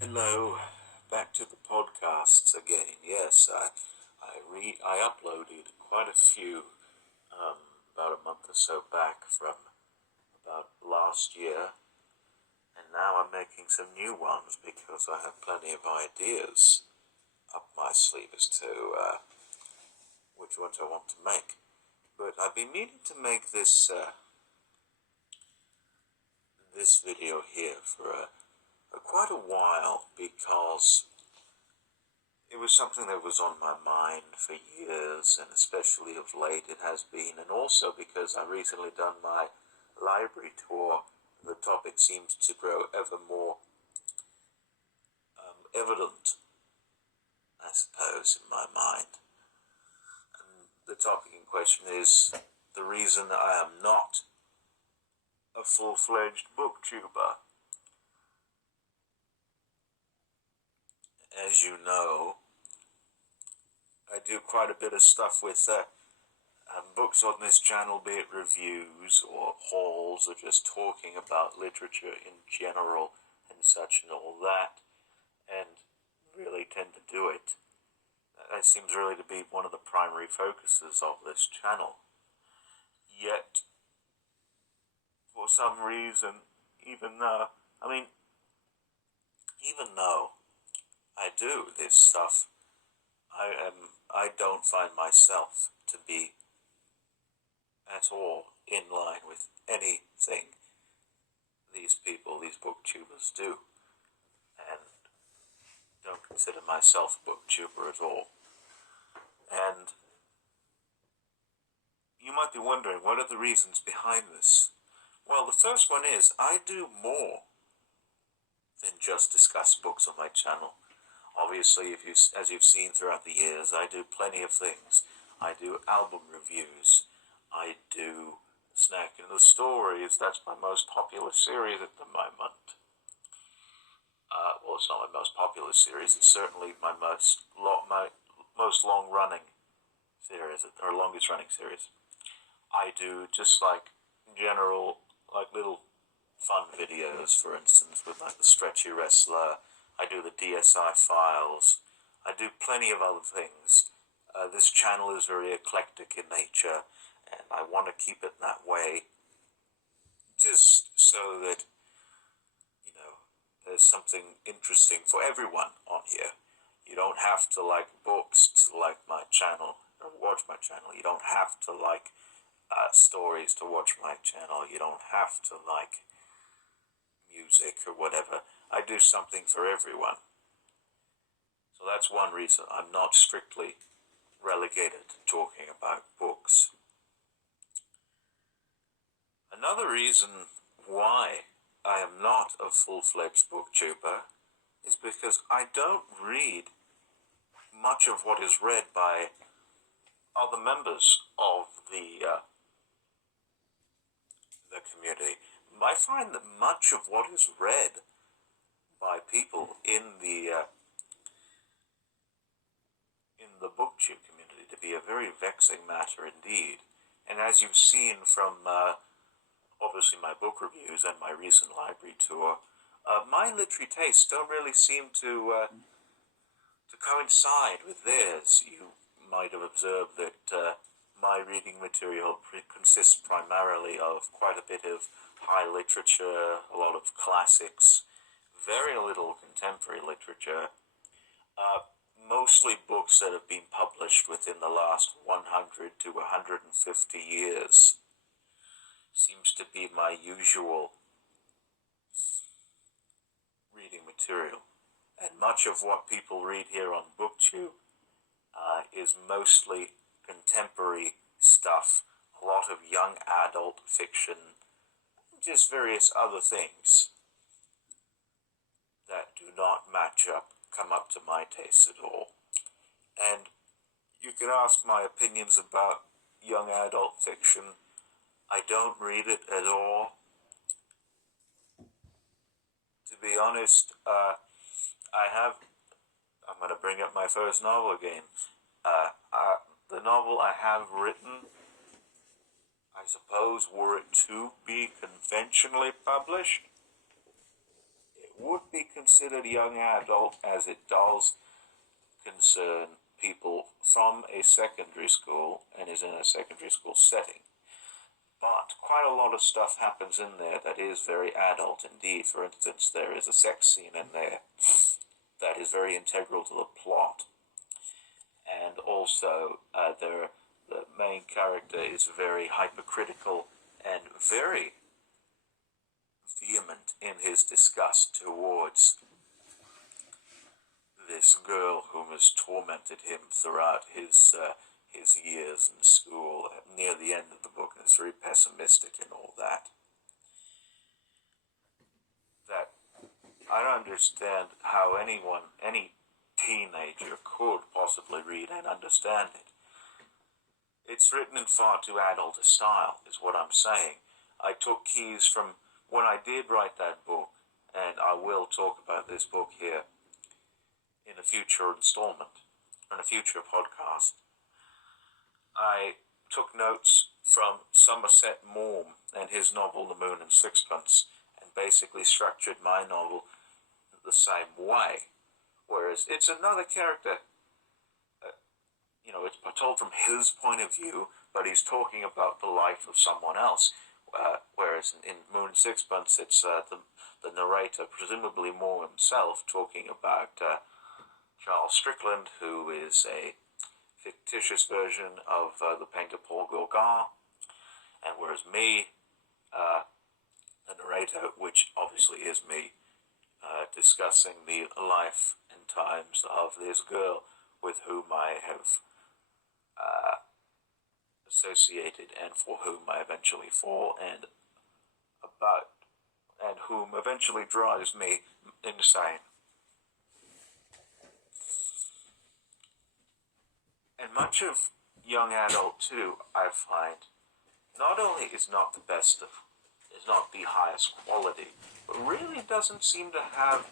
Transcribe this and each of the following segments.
Hello, back to the podcasts again. Yes, I uploaded quite a few about a month or so back from about last year, and now I'm making some new ones because I have plenty of ideas up my sleeve as to which ones I want to make. But I've been meaning to make this video here for quite a while because it was something that was on my mind for years, and especially of late it has been, and also because I recently done my library tour, the topic seems to grow ever more evident, I suppose, in my mind. And the topic in question is the reason I am not a full-fledged booktuber. As you know, I do quite a bit of stuff with books on this channel, be it reviews or hauls or just talking about literature in general and such and all that, and really tend to do it. That seems really to be one of the primary focuses of this channel. Yet, for some reason, even though I do this stuff, I don't find myself to be at all in line with anything these booktubers do, and don't consider myself a booktuber at all. And you might be wondering, what are the reasons behind this? Well, the first one is, I do more than just discuss books on my channel. Obviously, as you've seen throughout the years, I do plenty of things. I do album reviews. I do Snack in the Stories. That's my most popular series at the moment. Well, it's not my most popular series. It's certainly my most long-running series, or longest-running series. I do just like general, like little fun videos, for instance, with like the Stretchy Wrestler. I do the DSI files. I do plenty of other things. This channel is very eclectic in nature, and I want to keep it that way, just so that, there's something interesting for everyone on here. You don't have to like books to like my channel or watch my channel. You don't have to like stories to watch my channel. You don't have to like music or whatever. I do something for everyone. So that's one reason I'm not strictly relegated to talking about books. Another reason why I am not a full-fledged booktuber is because I don't read much of what is read by other members of the community. I find that much of what is read by people in the BookTube community to be a very vexing matter indeed. And as you've seen from obviously my book reviews and my recent library tour, my literary tastes don't really seem to coincide with theirs. You might have observed that my reading material consists primarily of quite a bit of high literature, a lot of classics, very little contemporary literature, mostly books that have been published within the last 100 to 150 years. Seems to be my usual reading material. And much of what people read here on BookTube is mostly contemporary stuff, a lot of young adult fiction, just various other things that do not come up to my taste at all. And you can ask my opinions about young adult fiction. I don't read it at all. To be honest, I'm going to bring up my first novel again. The novel I have written, I suppose, were it to be conventionally published, it would be considered young adult, as it does concern people from a secondary school and is in a secondary school setting. But quite a lot of stuff happens in there that is very adult indeed. For instance, there is a sex scene in there that is very integral to the plot. And also, the main character is very hypercritical and very vehement in his disgust towards this girl whom has tormented him throughout his years in school. Near the end of the book, and it's very pessimistic and all that. That I don't understand how any teenager could possibly read and understand it. It's written in far too adult a style, is what I'm saying. I took keys from when I did write that book, and I will talk about this book here in a future installment, in a future podcast. I took notes from Somerset Maugham and his novel The Moon and Sixpence, and basically structured my novel the same way. Whereas it's another character, it's told from his point of view, but he's talking about the life of someone else. Whereas in Moon and Sixpence, it's the narrator, presumably Moore himself, talking about Charles Strickland, who is a fictitious version of the painter Paul Gauguin, and whereas me, the narrator, which obviously is me, discussing the life and times of this girl with whom I have associated and for whom I eventually fall, and whom eventually drives me insane. And much of young adult too, I find, not only is not the highest quality, but really doesn't seem to have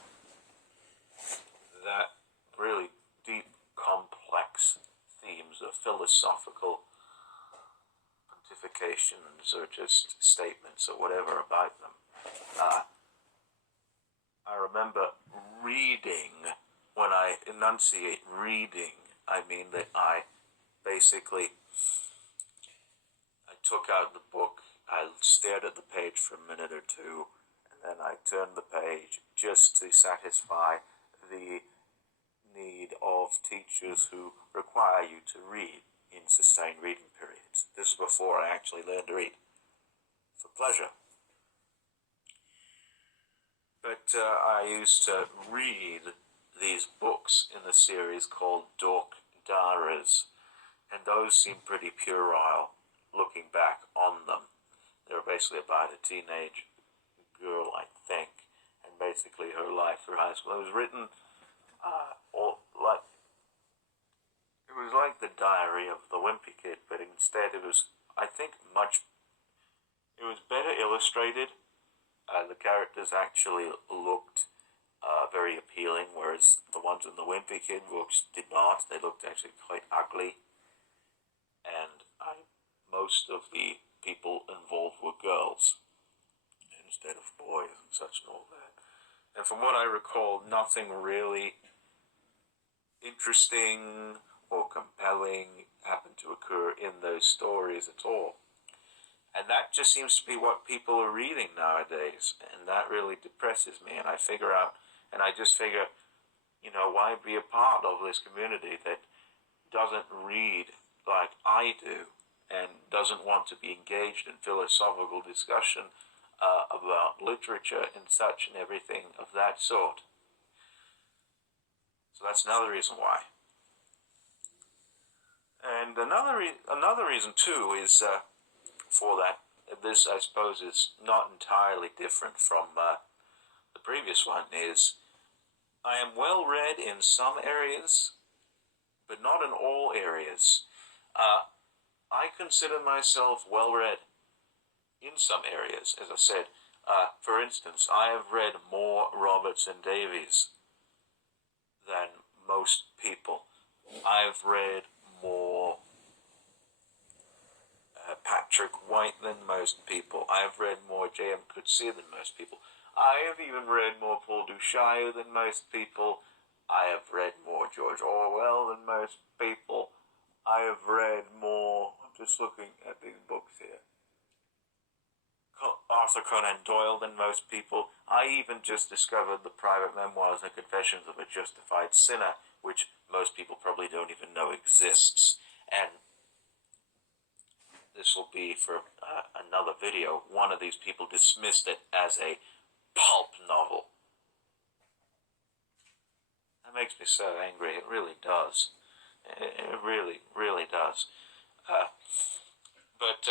that really deep, complex themes of philosophical pontifications or just statements or whatever about them. I remember reading, when I enunciate reading, I mean that I took out the book, I stared at the page for a minute or two, and then I turned the page just to satisfy the need of teachers who require you to read in sustained reading periods. This is before I actually learned to read for pleasure. But I used to read these books in the series called Dork Diaries, and those seem pretty puerile looking back on them. They were basically about a teenage girl, I think, and basically her life through high school. It was written it was like the diary of the Wimpy Kid, but instead it was, I think, it was better illustrated. The characters actually looked very appealing, whereas the ones in the Wimpy Kid books did not. They looked actually quite ugly, and most of the people involved were girls instead of boys and such and all that. And from what I recall, nothing really interesting or compelling happened to occur in those stories at all. And that just seems to be what people are reading nowadays, and that really depresses me. And I just figure, why be a part of this community that doesn't read like I do and doesn't want to be engaged in philosophical discussion about literature and such and everything of that sort. So that's another reason why. And another reason too is for that. This, I suppose, is not entirely different from the previous one. Is I am well read in some areas, but not in all areas. I consider myself well read in some areas, as I said. For instance, I have read more Roberts and Davies than most people. I've read more Patrick White than most people. I've read more J.M. Coetzee than most people. I have even read more Paul Duchaillu than most people. I have read more George Orwell than most people. I have read more, I'm just looking at these books here, Arthur Conan Doyle than most people. I even just discovered the private memoirs and confessions of a justified sinner, which most people probably don't even know exists. And this will be for another video. One of these people dismissed it as a pulp novel. That makes me so angry. It really does. It really, really does. But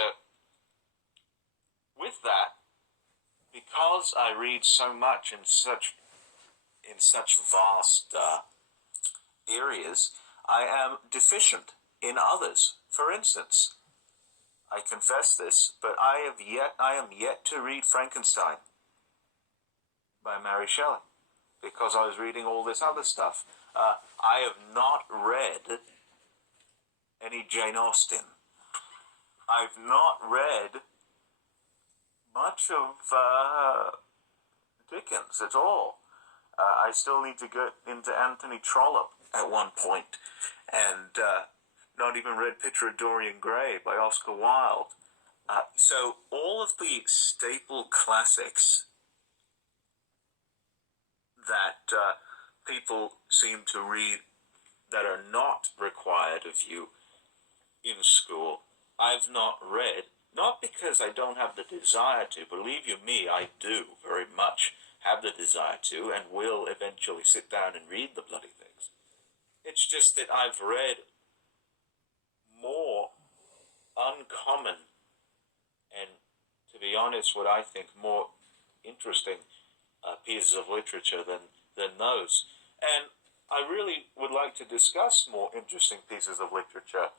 with that, because I read so much in such vast areas, I am deficient in others. For instance, I confess this, but I am yet to read Frankenstein by Mary Shelley, because I was reading all this other stuff. I have not read any Jane Austen. I've not read much of Dickens at all. I still need to get into Anthony Trollope at one point, and not even read Picture of Dorian Gray by Oscar Wilde. So all of the staple classics that people seem to read that are not required of you in school, I've not read. Not because I don't have the desire to. Believe you me, I do very much have the desire to, and will eventually sit down and read the bloody things. It's just that I've read more uncommon and, to be honest, what I think more interesting pieces of literature than those. And I really would like to discuss more interesting pieces of literature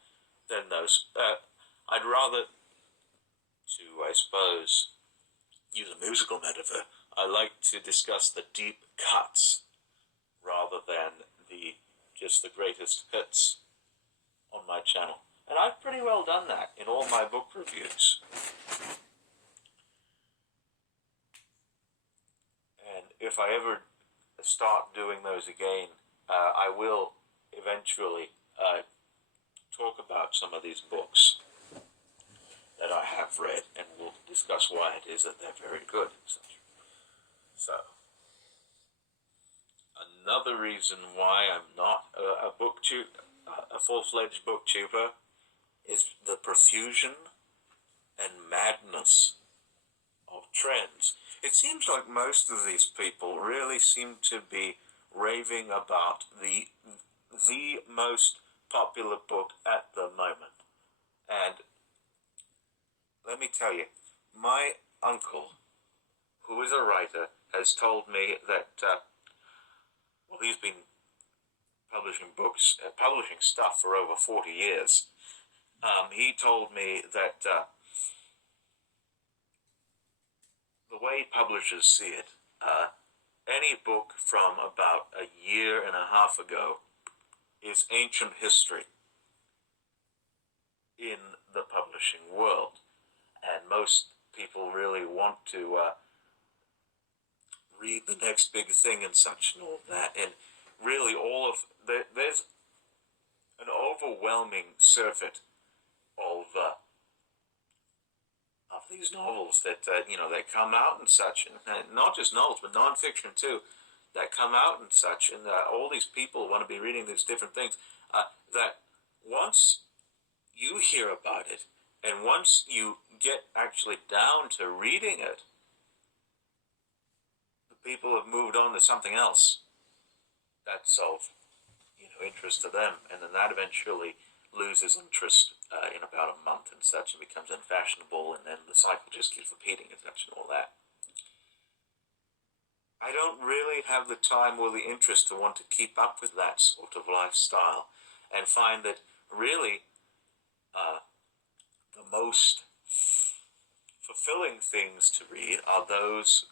than those. I'd rather, to, I suppose, use a musical metaphor, I like to discuss the deep cuts rather than just the greatest hits on my channel. And I've pretty well done that in all my book reviews. And if I ever start doing those again, I will eventually talk about some of these books that I have read, and we'll discuss why it is that they're very good, etc. So, another reason why I'm not a full-fledged booktuber is the profusion and madness of trends. It seems like most of these people really seem to be raving about the most popular book at the moment. And let me tell you, my uncle, who is a writer, has told me that, well, he's been publishing books, publishing stuff for over 40 years. He told me that the way publishers see it, any book from about a year and a half ago is ancient history in the publishing world. And most people really want to read the next big thing and such and all that. And really there's an overwhelming surfeit of these novels that, that come out and such. And not just novels, but non-fiction too, that come out and such. And all these people want to be reading these different things. That once you hear about it, and once you get actually down to reading it, the people have moved on to something else that's of interest to them, and then that eventually loses interest in about a month and such, and becomes unfashionable, and then the cycle just keeps repeating and such and all that. I don't really have the time or the interest to want to keep up with that sort of lifestyle, and find that really the most fulfilling things to read are those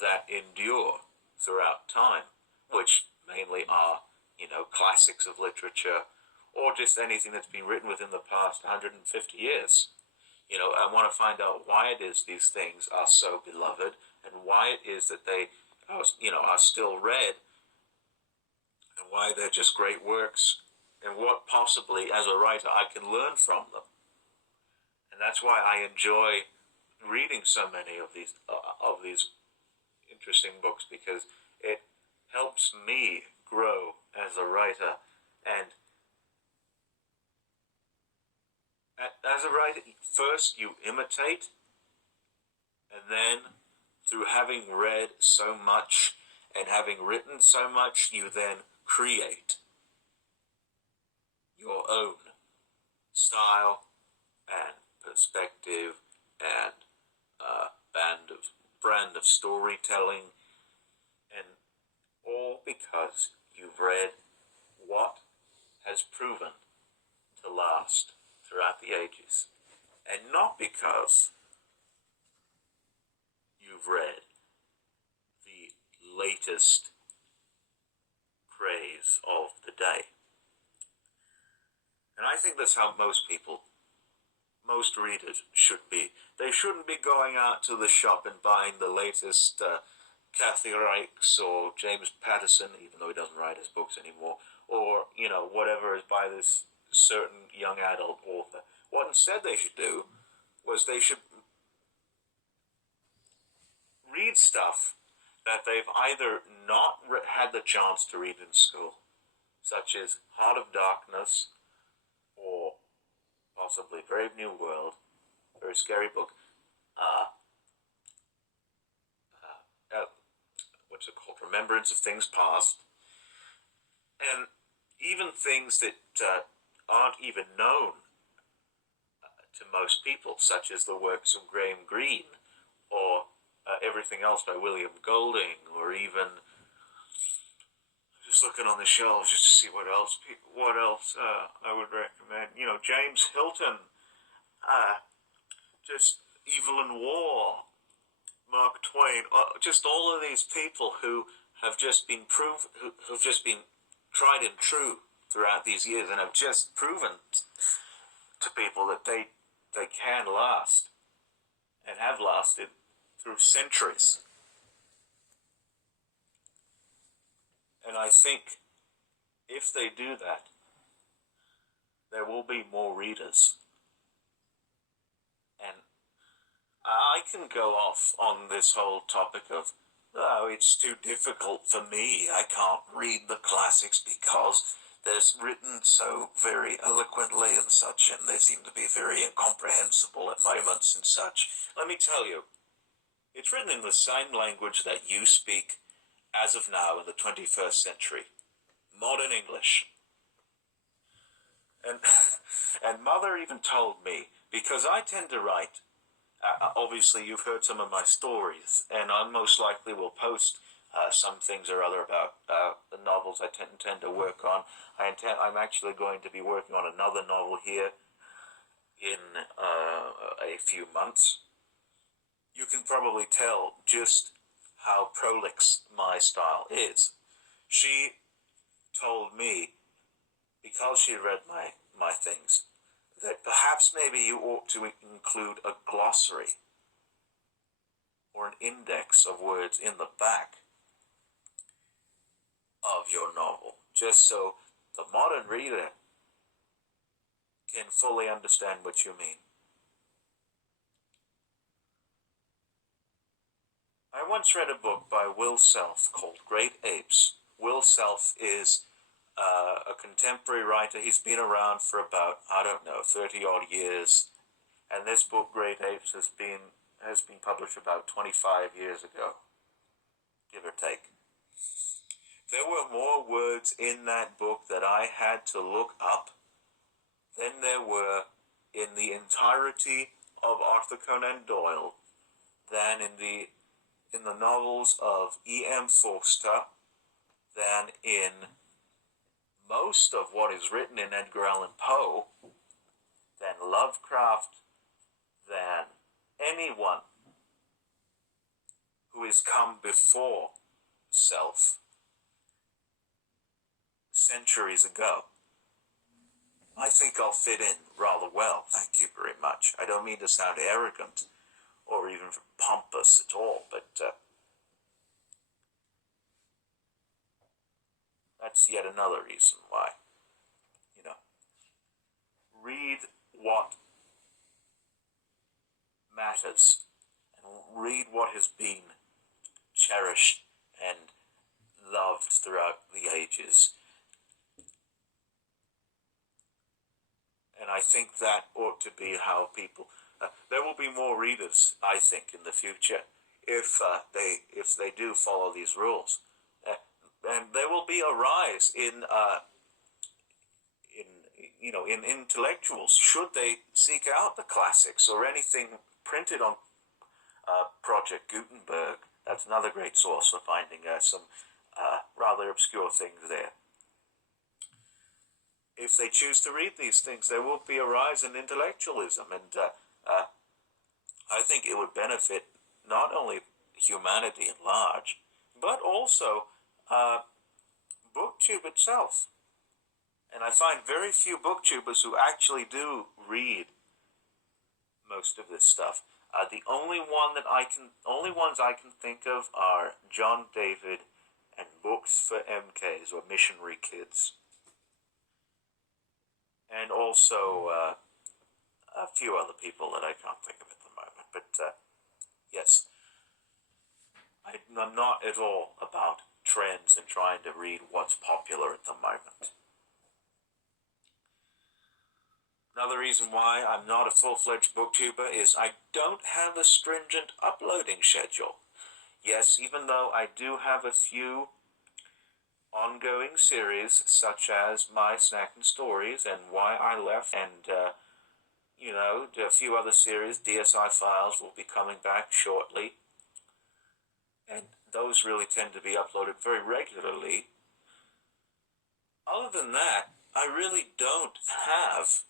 that endure throughout time, which mainly are, classics of literature, or just anything that's been written within the past 150 years. I want to find out why it is these things are so beloved, and why it is that they are still read, and why they're just great works, and what possibly as a writer I can learn from them. And that's why I enjoy reading so many of these interesting books, because it helps me grow as a writer. And as a writer, first you imitate, and then through having read so much and having written so much, you then create your own style and perspective and brand of storytelling, and all because you've read what has proven to last throughout the ages, and not because you've read the latest craze of the day. And I think that's how most readers should be. They shouldn't be going out to the shop and buying the latest Kathy Reichs or James Patterson, even though he doesn't write his books anymore, or, whatever is by this certain young adult author. What instead they should do was they should read stuff that they've either not had the chance to read in school, such as Heart of Darkness, or possibly Brave New World, very scary book. What's it called? Remembrance of Things Past, and even things that aren't even known to most people, such as the works of Graham Greene, or everything else by William Golding, or even just looking on the shelves just to see what else I would recommend. James Hilton, just Evil and War, Mark Twain, just all of these people who have just been who've just been tried and true throughout these years, and have just proven to people that they can last, and have lasted through centuries. And I think if they do that, there will be more readers. And I can go off on this whole topic of, it's too difficult for me. I can't read the classics because they're written so very eloquently and such, and they seem to be very incomprehensible at moments and such. Let me tell you, it's written in the same language that you speak as of now in the 21st century, modern English. And Mother even told me, because I tend to write, obviously you've heard some of my stories, and I most likely will post some things or other about the novels I intend to work on. I'm actually going to be working on another novel here in a few months. You can probably tell just how prolix my style is. She told me, because she read my things, that perhaps maybe you ought to include a glossary or an index of words in the back of your novel, just so the modern reader can fully understand what you mean. I once read a book by Will Self called Great Apes. Will Self is a contemporary writer. He's been around for about, 30-odd years. And this book, Great Apes, has been published about 25 years ago, give or take. There were more words in that book that I had to look up than there were in the entirety of Arthur Conan Doyle, than in the novels of E.M. Forster, than in most of what is written in Edgar Allan Poe, than Lovecraft, than anyone who has come before Self centuries ago. I think I'll fit in rather well, thank you very much. I don't mean to sound arrogant or even pompous at all, but that's yet another reason why, read what matters, and read what has been cherished and loved throughout the ages. And I think that ought to be how people... there will be more readers, I think, in the future if they do follow these rules. And there will be a rise in intellectuals, should they seek out the classics or anything printed on Project Gutenberg. That's another great source for finding some rather obscure things there. If they choose to read these things, there will be a rise in intellectualism, and I think it would benefit not only humanity at large, but also BookTube itself. And I find very few BookTubers who actually do read most of this stuff. The only ones I can think of are John David and Books for MKs, or Missionary Kids. And also a few other people that I can't think of at the moment. But yes, I'm not at all about trends and trying to read what's popular at the moment. Another reason why I'm not a full-fledged BookTuber is I don't have a stringent uploading schedule. Yes, even though I do have a few ongoing series, such as my Snack and Stories and Why I Left, and a few other series, DSI Files, will be coming back shortly, and those really tend to be uploaded very regularly. Other than that, I really don't have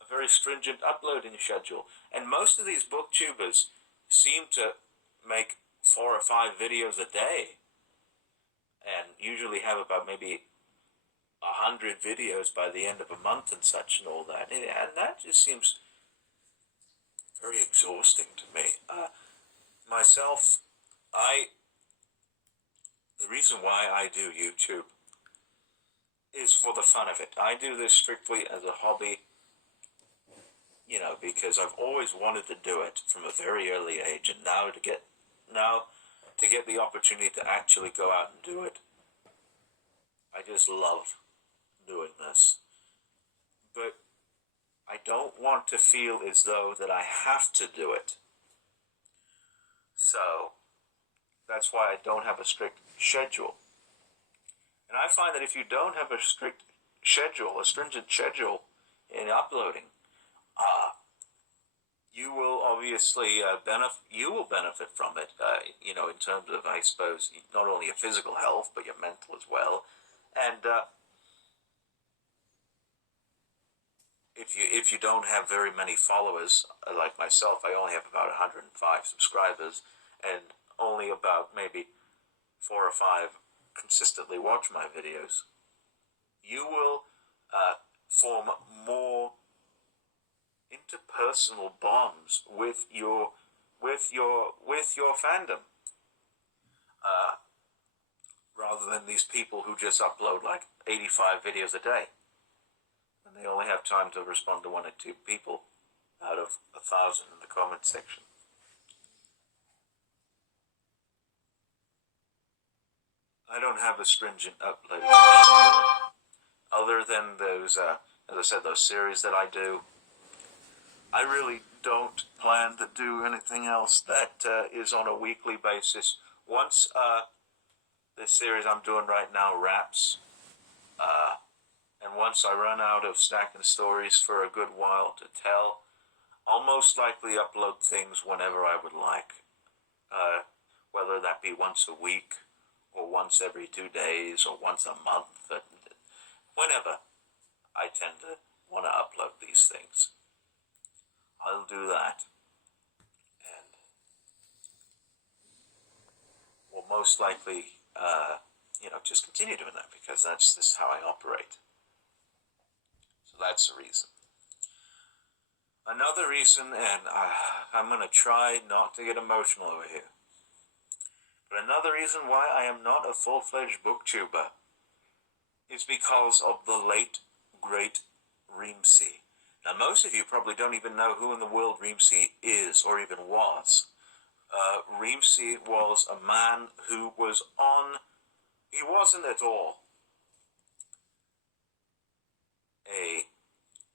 a very stringent uploading schedule, and most of these BookTubers seem to make 4 or 5 videos a day, and usually have about maybe 100 videos by the end of a month and such and all that. And that just seems very exhausting to me. Myself, the reason why I do YouTube is for the fun of it. I do this strictly as a hobby, because I've always wanted to do it from a very early age, and now to get the opportunity to actually go out and do it, I just love doing this. But I don't want to feel as though that I have to do it. So that's why I don't have a strict schedule. And I find that if you don't have a strict schedule, a stringent schedule in uploading, you will obviously benefit from it, in terms of, I suppose, not only your physical health, but your mental as well. And if you don't have very many followers, like myself, I only have about 105 subscribers, and only about maybe 4 or 5 consistently watch my videos, you will form more interpersonal bonds with your fandom, rather than these people who just upload like 85 videos a day, and they only have time to respond to 1 or 2 people out of 1,000 in the comment section. I don't have a stringent upload schedule, other than those, as I said, those series that I do. I really don't plan to do anything else that is on a weekly basis. Once this series I'm doing right now wraps, and once I run out of Snack and Stories for a good while to tell, I'll most likely upload things whenever I would like, whether that be once a week, or once every 2 days, or once a month. Whenever I tend to want to upload these things, I'll do that, and will most likely, just continue doing that, because that's just how I operate. So that's the reason. Another reason, and I'm going to try not to get emotional over here, but another reason why I am not a full-fledged booktuber is because of the late, great Reamsey. Now, most of you probably don't even know who in the world Reamsey is or even was. Reamsey was a man who was he wasn't at all a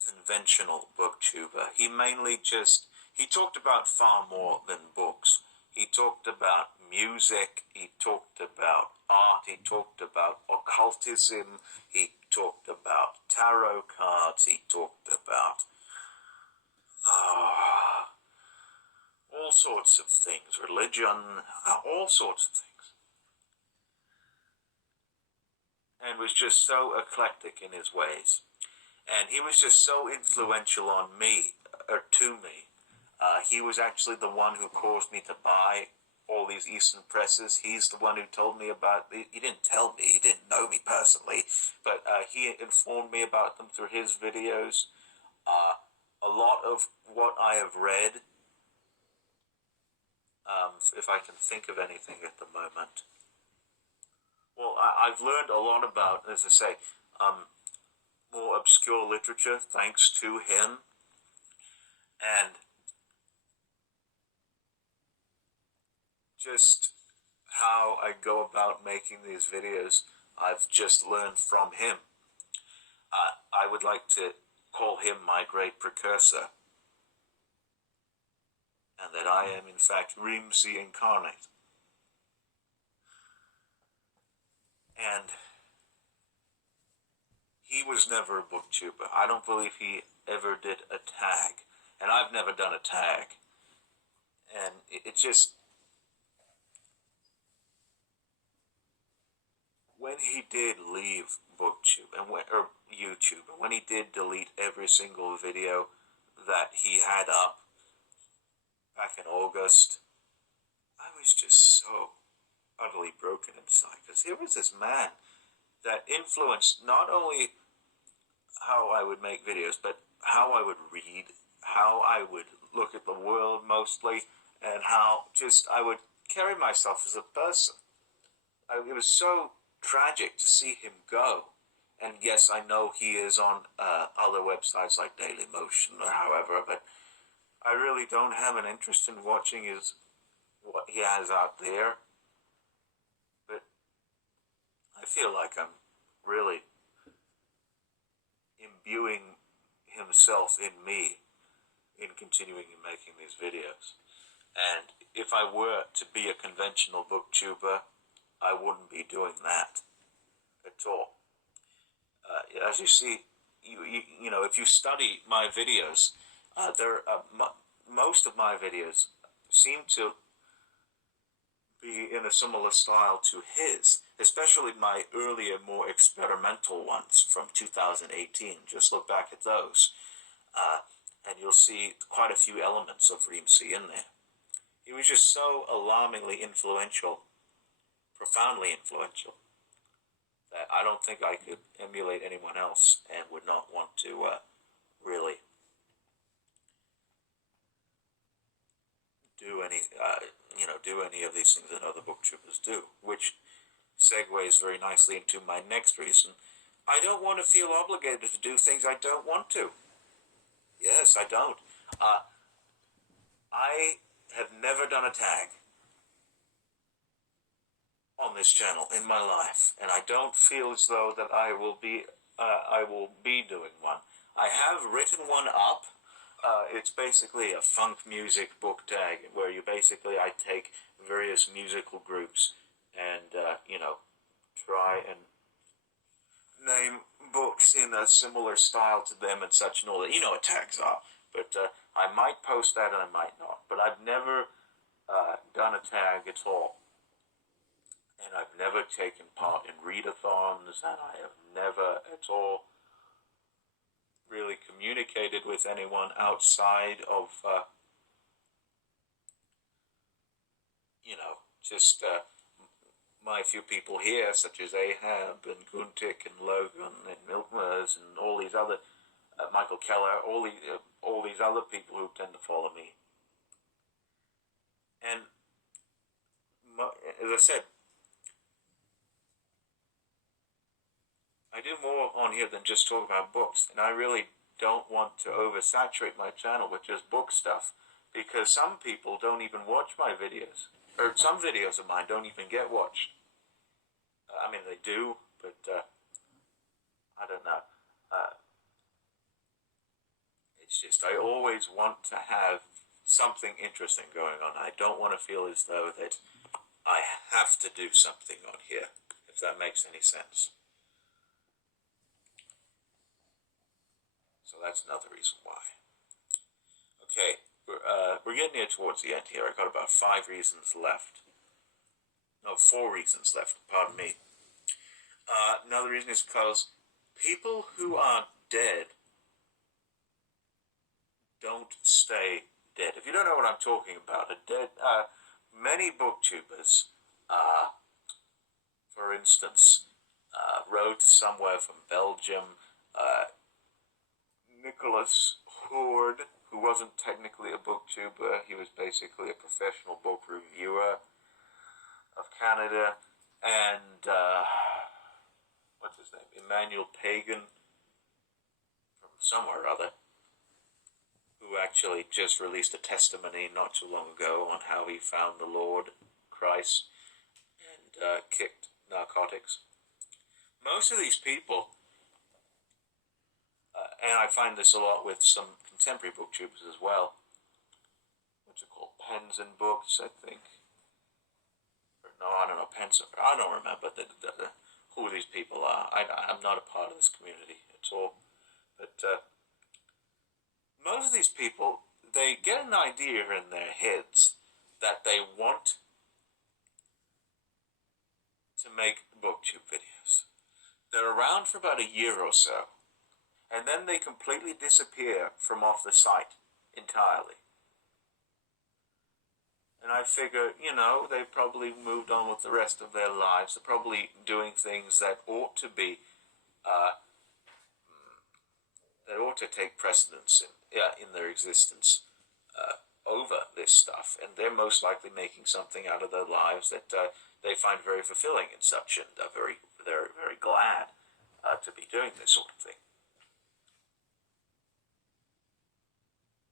conventional booktuber. He mainly he talked about far more than books. He talked about music, he talked about art, he talked about occultism, he talked about tarot cards, he talked about all sorts of things, religion, all sorts of things. And was just so eclectic in his ways. And he was just so influential on me, or to me. He was actually the one who caused me to buy all these Eastern presses. He's the one who told me about he didn't tell me, he didn't know me personally, but he informed me about them through his videos. A lot of what I have read, if I can think of anything at the moment. Well, I've learned a lot about, as I say, more obscure literature thanks to him. And just how I go about making these videos, I've just learned from him. I would like to call him my great precursor, and that I am in fact Reamsey incarnate. And he was never a booktuber. I don't believe he ever did a tag, and I've never done a tag. And it just, when he did leave BookTube or YouTube, and when he did delete every single video that he had up back in August, I was just so utterly broken inside, because here was this man that influenced not only how I would make videos, but how I would read, how I would look at the world mostly, and how just I would carry myself as a person. It was so tragic to see him go. And yes, I know he is on other websites like Dailymotion or however, but I really don't have an interest in watching what he has out there. But I feel like I'm really imbuing himself in me in continuing in making these videos. And if I were to be a conventional booktuber, I wouldn't be doing that at all. As you see, you know, if you study my videos, most of my videos seem to be in a similar style to his, especially my earlier, more experimental ones from 2018. Just look back at those, and you'll see quite a few elements of Reamsey in there. He was just so alarmingly influential, profoundly influential, that I don't think I could emulate anyone else, and would not want to really do any of these things that other booktubers do, which segues very nicely into my next reason. I don't want to feel obligated to do things I don't want to. Yes, I don't. I have never done a tag on this channel in my life, and I don't feel as though that I will be doing one. I have written one up. It's basically a funk music book tag, where I take various musical groups and try and name books in a similar style to them and such and all that. You know what tags are, but I might post that and I might not. But I've never done a tag at all. And I've never taken part in readathons, and I have never at all really communicated with anyone outside of, just my few people here, such as Ahab and Guntik and Logan and Milkmers and all these other Michael Keller, all these other people who tend to follow me. And as I said, I do more on here than just talk about books, and I really don't want to oversaturate my channel with just book stuff, because some people don't even watch my videos, or some videos of mine don't even get watched. I mean, they do, but I don't know. It's just, I always want to have something interesting going on. I don't want to feel as though that I have to do something on here, if that makes any sense. So that's another reason why. Okay, we're getting near towards the end here. I've got about 5 reasons left. No, 4 reasons left, pardon me. Another reason is because people who are dead don't stay dead. If you don't know what I'm talking about, many booktubers, for instance, wrote somewhere from Belgium, Nicholas Hoard, who wasn't technically a booktuber, he was basically a professional book reviewer of Canada, and what's his name, Emmanuel Pagan, from somewhere or other, who actually just released a testimony not too long ago on how he found the Lord Christ and kicked narcotics. Most of these people, and I find this a lot with some contemporary booktubers as well, what's it called, Pens and Books, I think. No, I don't know, Pens, I don't remember who these people are. I'm not a part of this community at all. But most of these people, they get an idea in their heads that they want to make BookTube videos. They're around for about a year or so, and then they completely disappear from off the site entirely. And I figure, they've probably moved on with the rest of their lives. They're probably doing things that ought to be, that ought to take precedence in their existence over this stuff. And they're most likely making something out of their lives that they find very fulfilling and such, and they're very glad to be doing this sort of thing.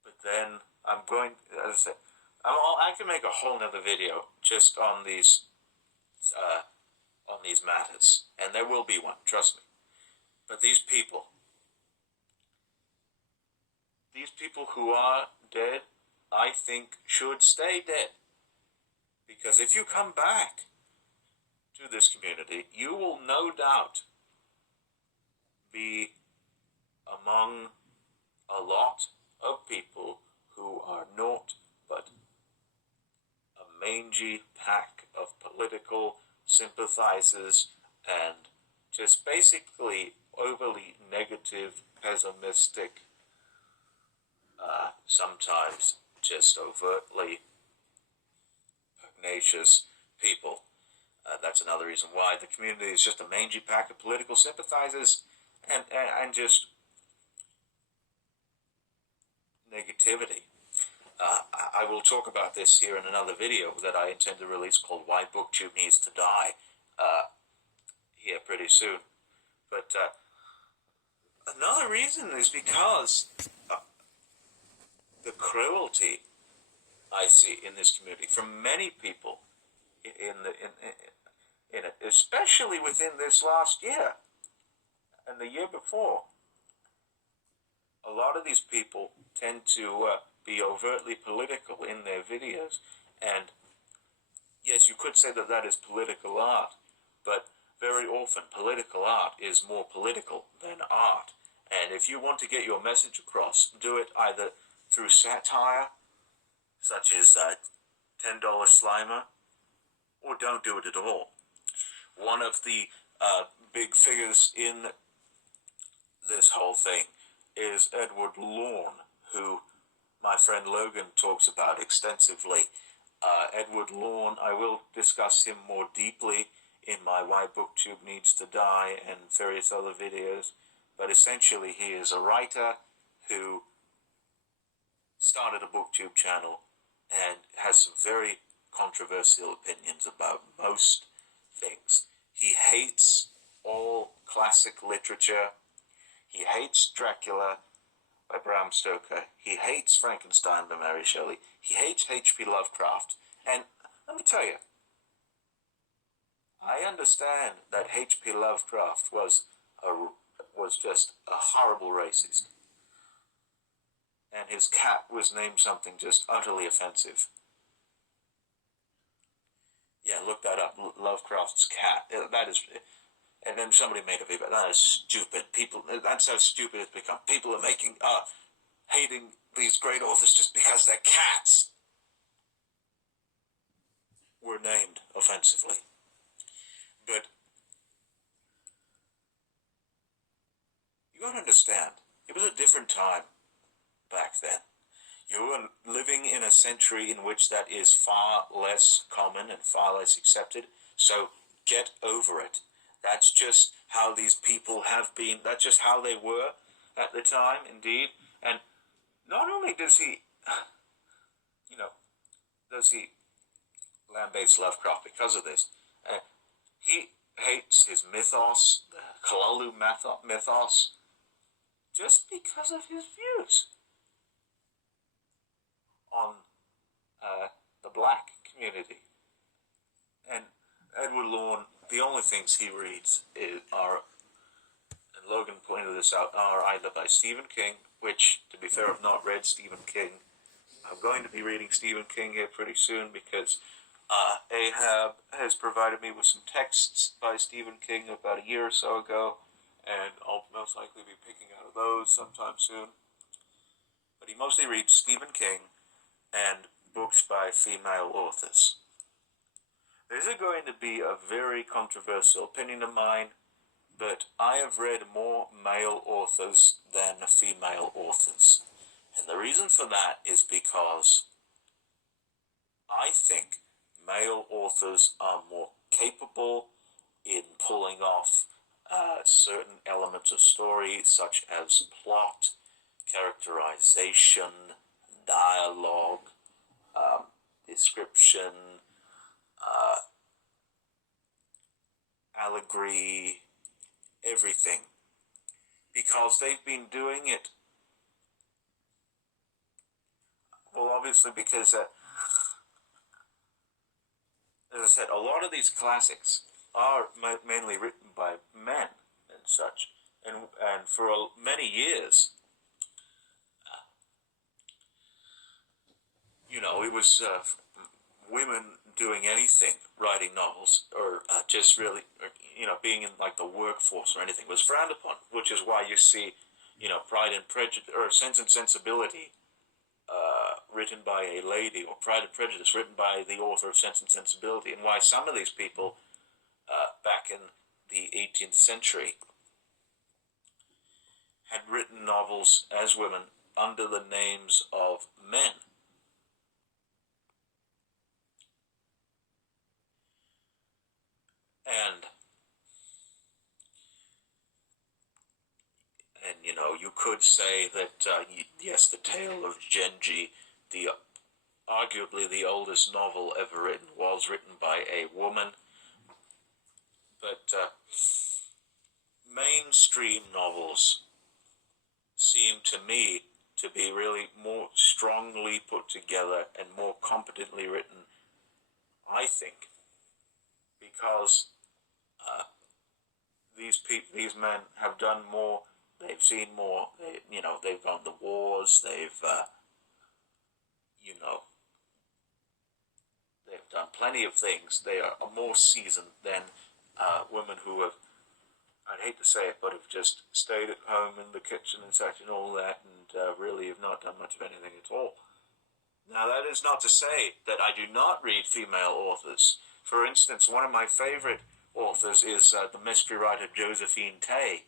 But then I'm going, as I said, I can make a whole nother video just on these matters, and there will be one, trust me. But these people who are dead, I think should stay dead, because if you come back to this community, you will no doubt be among a lot of people who are naught but a mangy pack of political sympathizers and just basically overly negative, pessimistic, sometimes just overtly pugnacious people. That's another reason why the community is just a mangy pack of political sympathizers and just negativity. I will talk about this here in another video that I intend to release called Why BookTube Needs to Die here pretty soon. But another reason is because the cruelty I see in this community from many people in it, especially within this last year and the year before. A lot of these people tend to be overtly political in their videos, and yes, you could say that that is political art, but very often political art is more political than art. And if you want to get your message across, do it either through satire, such as $10 Slimer, or don't do it at all. One of the big figures in this whole thing is Edward Lorne, who my friend Logan talks about extensively. Edward Lorne, I will discuss him more deeply in my Why BookTube Needs to Die and various other videos. but essentially he is a writer who started a BookTube channel and has some very controversial opinions about most things. He hates all classic literature. He hates Dracula by Bram Stoker. He hates Frankenstein by Mary Shelley. He hates H.P. Lovecraft. And let me tell you, I understand that H.P. Lovecraft was just a horrible racist. And his cat was named something just utterly offensive. Yeah, look that up. Lovecraft's cat. That is, and then somebody made a video. That is stupid. That's how stupid it's become. People are hating these great authors just because their cats were named offensively. But you gotta understand, it was a different time back then. You were living in a century in which that is far less common and far less accepted, so get over it. That's just how these people have been, that's just how they were at the time, indeed. And not only does he, does he lambaste Lovecraft because of this, he hates his mythos, the Kalalu mythos, just because of his views on the black community. And Edward Lorne, the only things he reads are, and Logan pointed this out, are either by Stephen King, which, to be fair, I've not read Stephen King. I'm going to be reading Stephen King here pretty soon because Ahab has provided me with some texts by Stephen King about a year or so ago, and I'll most likely be picking out of those sometime soon. But he mostly reads Stephen King and books by female authors. This is going to be a very controversial opinion of mine, but I have read more male authors than female authors. And the reason for that is because I think male authors are more capable in pulling off certain elements of story, such as plot, characterization, dialogue, description, allegory, everything, because they've been doing it. Well, obviously, because as I said, a lot of these classics are mainly written by men and such, and for many years, it was women doing anything, writing novels, or just really, being in like the workforce or anything was frowned upon, which is why you see, Pride and Prejudice, or Sense and Sensibility, written by a lady, or Pride and Prejudice written by the author of Sense and Sensibility, and why some of these people back in the 18th century had written novels as women under the names of men. And you could say that, yes, The Tale of Genji, arguably the oldest novel ever written, was written by a woman. But mainstream novels seem to me to be really more strongly put together and more competently written, I think, because these men have done more. They've seen more. They've gone to wars. They've done plenty of things. They are more seasoned than women who have, I'd hate to say it, but have just stayed at home in the kitchen and such and all that, and really have not done much of anything at all. Now, that is not to say that I do not read female authors. For instance, one of my favorite authors is the mystery writer Josephine Tay.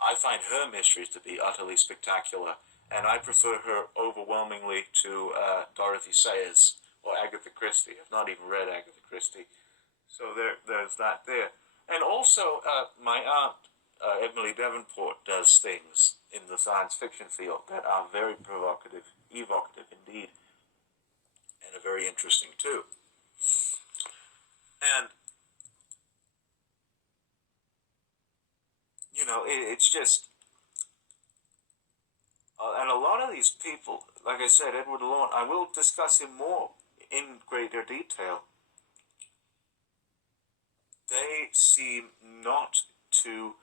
I find her mysteries to be utterly spectacular, and I prefer her overwhelmingly to Dorothy Sayers or Agatha Christie. I've not even read Agatha Christie, so there's that there. And also, my aunt Emily Davenport does things in the science fiction field that are very provocative, evocative indeed, and are very interesting too. And, you know, it's just, and a lot of these people, like I said, Edward Lawn, I will discuss him more in greater detail. They seem not to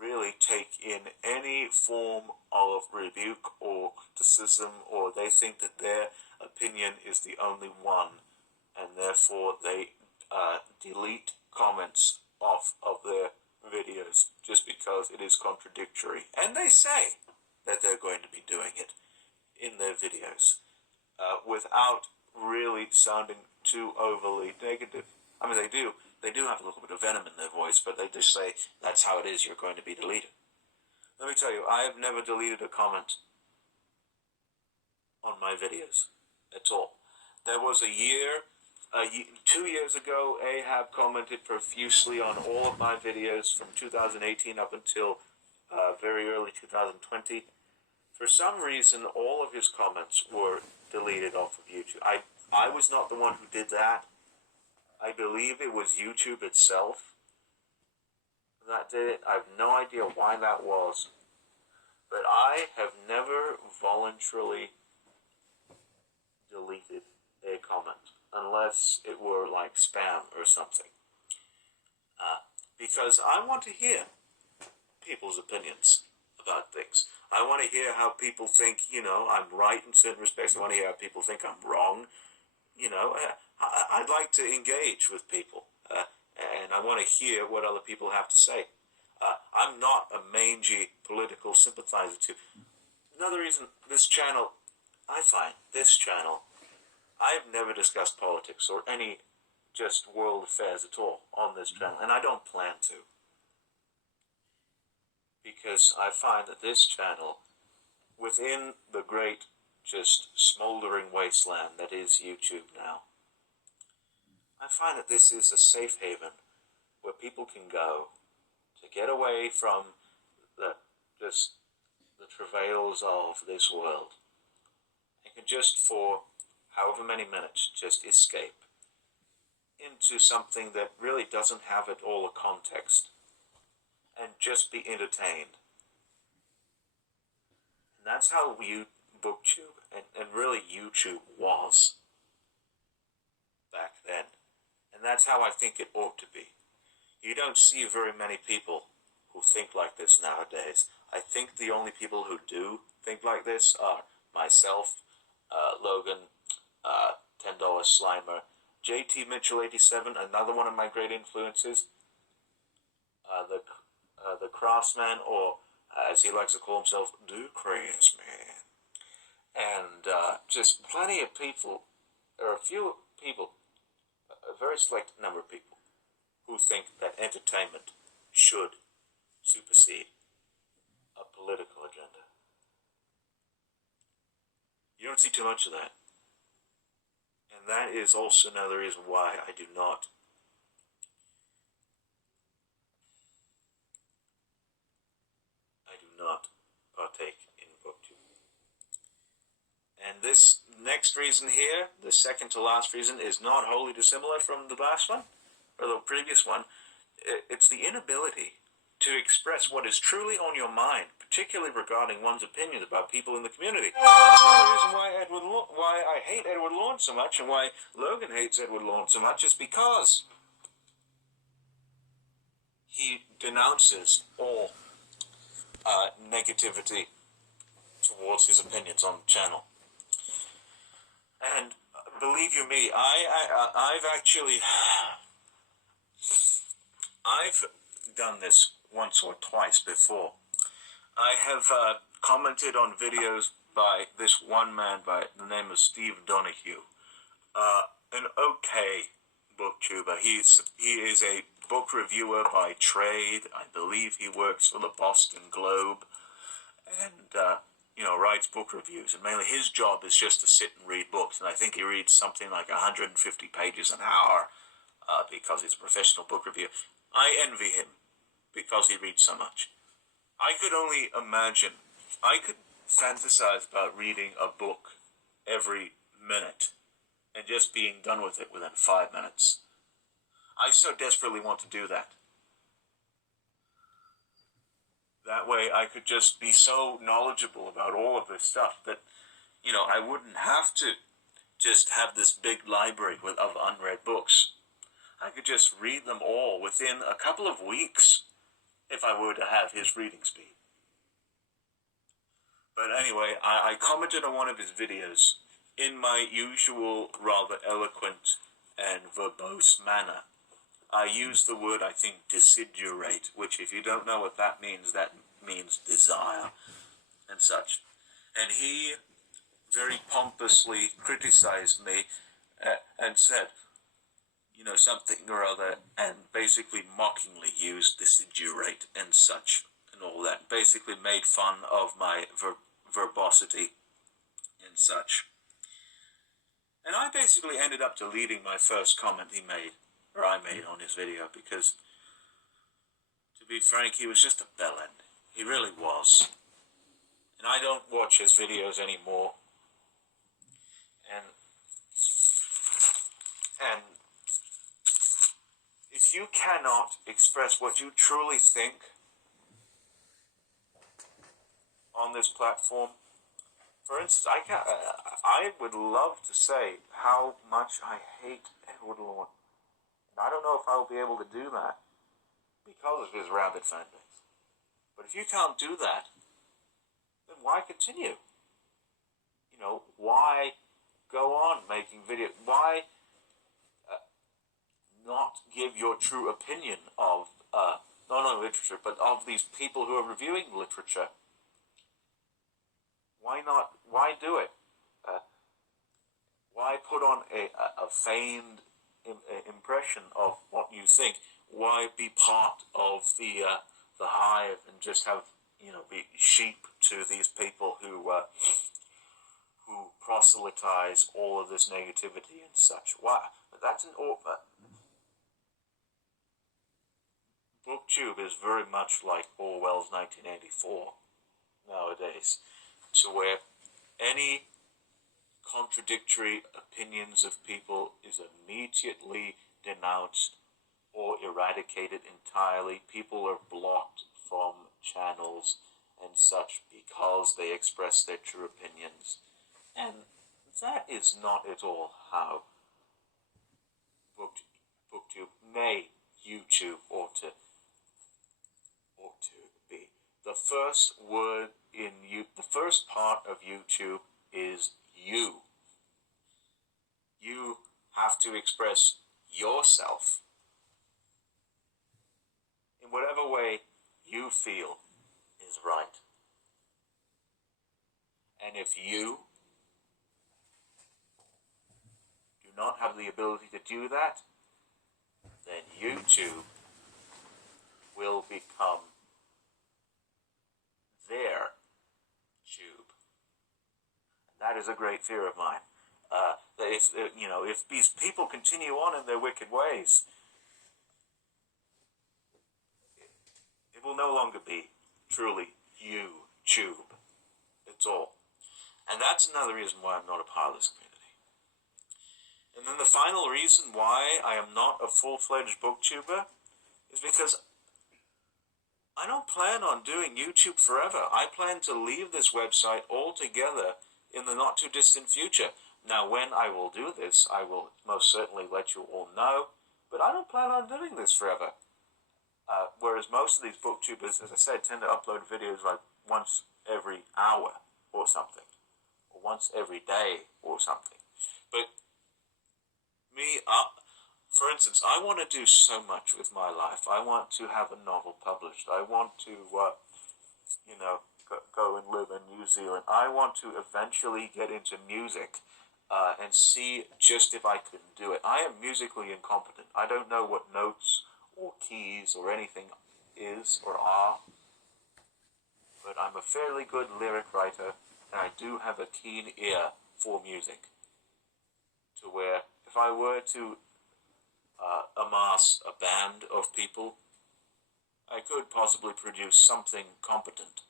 really take in any form of rebuke or criticism, or they think that their opinion is the only one, and therefore they delete comments off of their videos just because it is contradictory. And they say that they're going to be doing it in their videos without really sounding too overly negative. I mean, they do have a little bit of venom in their voice, but they just say, that's how it is, you're going to be deleted. Let me tell you, I have never deleted a comment on my videos at all. There was a year, 2 years ago, Ahab commented profusely on all of my videos from 2018 up until very early 2020. For some reason, all of his comments were deleted off of YouTube. I was not the one who did that. I believe it was YouTube itself that did it. I have no idea why that was. But I have never voluntarily deleted a comment, unless it were like spam or something. Because I want to hear people's opinions about things. I want to hear how people think, you know, I'm right in certain respects. I want to hear how people think I'm wrong. You know, I'd like to engage with people, and I want to hear what other people have to say. I'm not a mangy political sympathizer too. Another reason this channel, I find this channel, I've never discussed politics or any just world affairs at all on this channel, and I don't plan to. Because I find that this channel, within the great just smoldering wasteland that is YouTube now, I find that this is a safe haven where people can go to get away from the travails of this world, and can just for however many minutes just escape into something that really doesn't have at all a context, and just be entertained. And that's how BookTube and really YouTube was back then. And that's how I think it ought to be. You don't see very many people who think like this nowadays. I think the only people who do think like this are myself, Logan, $10 Slimer, JT Mitchell 87, another one of my great influences, the Craftsman, or as he likes to call himself, Do Craftsman. And just plenty of people, there are a few people, a very select number of people, who think that entertainment should supersede a political agenda. You don't see too much of that. And that is also another reason why I do not partake in BookTube. And this next reason here, the second to last reason, is not wholly dissimilar from the last one, or the previous one. It's the inability to express what is truly on your mind, particularly regarding one's opinions about people in the community. Another reason why I hate Edward Lawn so much, and why Logan hates Edward Lawn so much, is because he denounces all negativity towards his opinions on the channel. And believe you me, I've done this once or twice before. I have commented on videos by this one man by the name of Steve Donahue, an okay booktuber. He is a book reviewer by trade. I believe he works for the Boston Globe, and writes book reviews. And mainly his job is just to sit and read books. And I think he reads something like 150 pages an hour because he's a professional book reviewer. I envy him because he reads so much. I could only imagine, I could fantasize about reading a book every minute and just being done with it within 5 minutes. I so desperately want to do that. That way I could just be so knowledgeable about all of this stuff that, I wouldn't have to just have this big library of unread books. I could just read them all within a couple of weeks if I were to have his reading speed. But anyway, I commented on one of his videos in my usual rather eloquent and verbose manner. I used the word, I think, desiderate, which if you don't know what that means desire and such. And he very pompously criticized me and said, something or other, and basically mockingly used desiderate and such and all that. Basically made fun of my verbosity and such. And I basically ended up deleting my first comment I made on his video, because, to be frank, he was just a bellend. He really was. And I don't watch his videos anymore. And if you cannot express what you truly think on this platform, for instance, I would love to say how much I hate Edward Lorne. And I don't know if I will be able to do that because of his rabid fan base. But if you can't do that, then why continue? Why go on making videos? Why not give your true opinion of not only literature, but of these people who are reviewing literature? Why not? Why do it? Why put on a feigned impression of what you think? Why be part of the hive and just have be sheep to these people who proselytize all of this negativity and such? Why? That's an BookTube is very much like Orwell's 1984 nowadays, to where any contradictory opinions of people is immediately denounced or eradicated entirely. People are blocked from channels and such because they express their true opinions. And that is not at all how BookTube, nay, YouTube ought to be. The first word the first part of YouTube is you. You have to express yourself in whatever way you feel is right. And if you do not have the ability to do that, then YouTube will become their tube. And that is a great fear of mine. That if these people continue on in their wicked ways, it will no longer be truly YouTube. It's all. And that's another reason why I'm not a part of this community. And then the final reason why I am not a full-fledged BookTuber is because I don't plan on doing YouTube forever. I plan to leave this website altogether in the not-too-distant future. Now, when I will do this, I will most certainly let you all know, but I don't plan on doing this forever. Whereas most of these BookTubers, as I said, tend to upload videos like once every hour or something, or once every day or something. But me, for instance, I want to do so much with my life. I want to have a novel published. I want to, go and live in New Zealand. I want to eventually get into music and see just if I can do it. I am musically incompetent. I don't know what notes or keys or anything is or are, but I'm a fairly good lyric writer, and I do have a keen ear for music, to where if I were to amass a band of people, I could possibly produce something competent.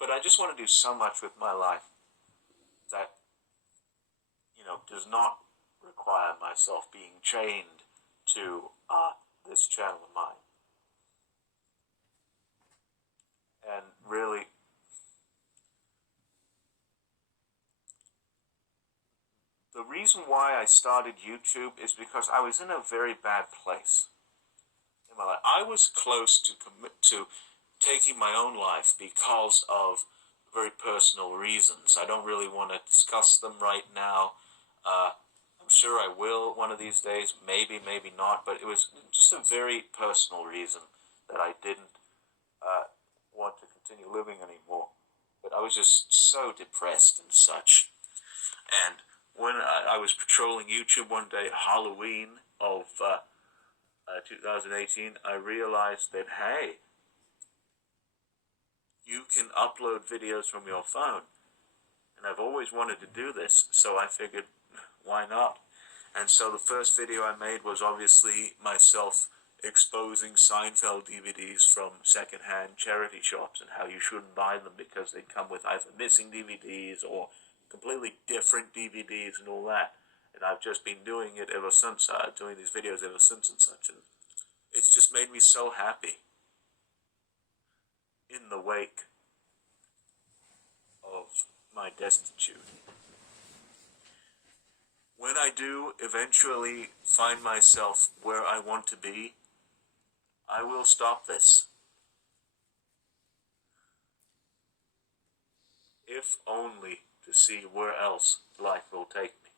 But I just want to do so much with my life that, does not require myself being chained to this channel of mine. And really, the reason why I started YouTube is because I was in a very bad place in my life. I was close to commit to taking my own life because of very personal reasons. I don't really want to discuss them right now. I'm sure I will one of these days, maybe, maybe not, but it was just a very personal reason that I didn't want to continue living anymore. But I was just so depressed and such. And when I was patrolling YouTube one day, Halloween of 2018, I realized that, hey, you can upload videos from your phone. And I've always wanted to do this, so I figured, why not? And so the first video I made was obviously myself exposing Seinfeld DVDs from secondhand charity shops and how you shouldn't buy them because they come with either missing DVDs or completely different DVDs and all that. And I've just been doing it ever since, doing these videos ever since and such. And it's just made me so happy in the wake of my destitute. When I do eventually find myself where I want to be, I will stop this. If only to see where else life will take me.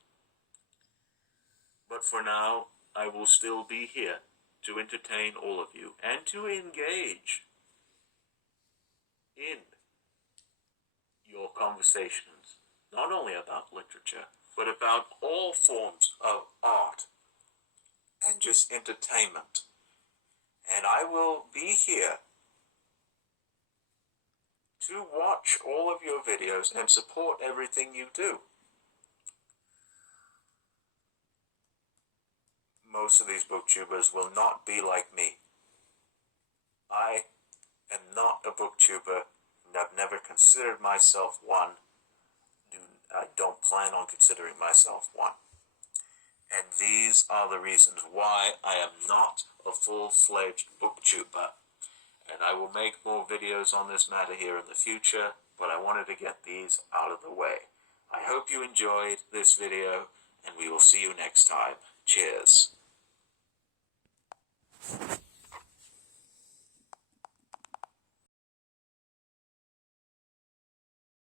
But for now, I will still be here to entertain all of you and to engage in your conversations, not only about literature, but about all forms of art and just entertainment. And I will be here to watch all of your videos and support everything you do. Most of these booktubers will not be like me. I am not a booktuber, and I've never considered myself one. I don't plan on considering myself one. And these are the reasons why I am not a full-fledged booktuber. And I will make more videos on this matter here in the future, but I wanted to get these out of the way. I hope you enjoyed this video, and we will see you next time. Cheers.